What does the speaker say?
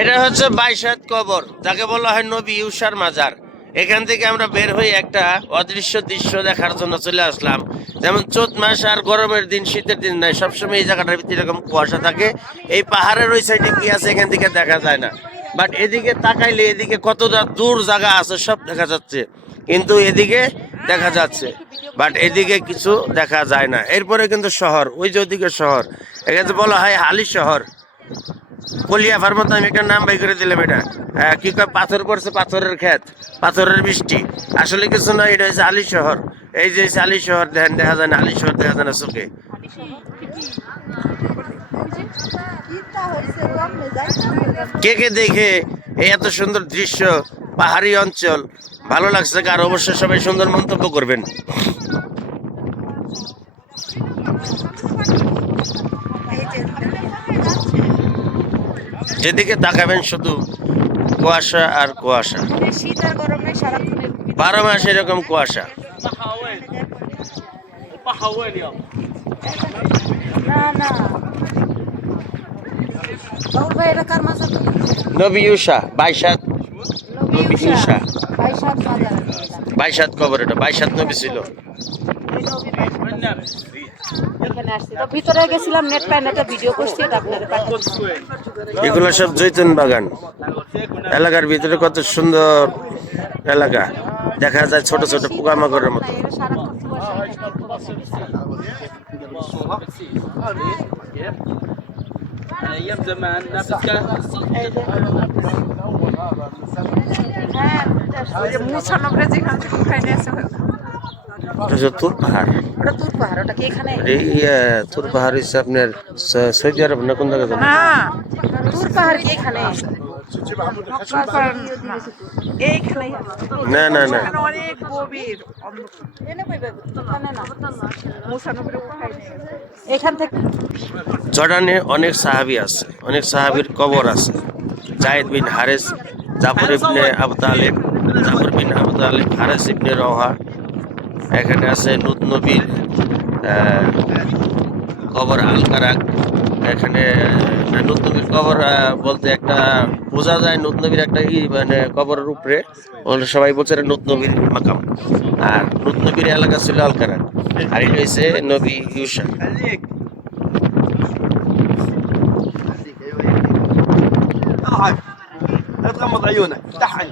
এটা হচ্ছে বাইশাত কবর, যাকে বলা হয় নবী ইউসার মাজার। এখান থেকে আমরা বের হয়ে একটা অদৃশ্য দৃশ্য দেখার জন্য চলে আসলাম। যেমন চোদ্দ মাস আর গরমের দিন, শীতের দিন নাই, সবসময় এই জায়গাটার ভিতরে এরকম কুয়াশা থাকে। এই পাহাড়ের ওই সাইডে কি আছে এখান থেকে দেখা যায় না। বাট এদিকে তাকাইলে এদিকে কতটা দূর জায়গা আছে সব দেখা যাচ্ছে। কিন্তু এদিকে দেখা যাচ্ছে। বাট এদিকে কিছু দেখা যায় না। এরপরে কিন্তু শহর, ওই যে ওদিকে শহর। এখানে বলা হয় হালি শহর। কলিয়া ফার্মত আমি একটা নাম বাই করে দিলাম এটা। কি কয় পাথর পড়ছে পাথরের ক্ষেত পাথরের বৃষ্টি আসলে কিছু না এটা হচ্ছে আলী শহর। এই যে আলী শহর দেখেন দেখা যায় না আলী শহর দেখা যায় না চোখে। কে কে দেখে এই এত সুন্দর দৃশ্য পাহাড়ি অঞ্চল ভালো লাগছে আর অবশ্যই সবাই সুন্দর মন্তব্য করবেন। যেদিকে তাকাবেন শুধু কুয়াশা আর কুয়াশা। বারো মাস এরকম কুয়াশা। বাইশাত কবর এটা বাইশাত নবী ছিল। এখানে আসছি তো ভিতরে গেছিলাম নেট পাই নেটে ভিডিও করছি এটা আপনাদের পাঠাচ্ছি এগুলো সব জৈতুন বাগান এলাকার ভিতরে কত সুন্দর এলাকা দেখা যায় ছোট ছোট পোকামাকড়ের মতো এরা সারাক্ষণ কুয়াশায় ايام زمان نفس كان হ্যাঁ মুছানব্বই যেখান থেকে উঠাই নিয়েছে এটা হচ্ছে তুর পাহাড়। ওটা তুর পাহাড় ওটা কি এখানে? ইয়ে, তুর পাহাড় হচ্ছে আপনার সৌদি আরব না কোন জায়গা জানো? তুর পাহাড় কি এখানে? না না না। অনেক গভীর এনে কই বাবু? ওখানে না। মুসানবির উঠাই নিয়ে গেছে। এখান থেকে? জর্ডানে অনেক সাহাবি আছে অনেক সাহাবির কবর আছে। জায়েদ বিন হারেস জাফর ইবনে আবু তালেব জাফর বিন আবু তালেব হারেস ইবনে রওহা এখানে আছে নুত নবীর আহ, কবর আল কারাক এখানে আহ, নুত নবীর কবর আহ, বলতে একটা বোঝা যায় নুত নবীর একটা ই মানে কবরের উপরে ওগুলো সবাই বলছে এটা নুত নবীর মাকাম আর নুত নবীর এলাকা ছিল আল কারাক আর এটা হচ্ছে নবী ইউসা لا تغمض عيونك افتحها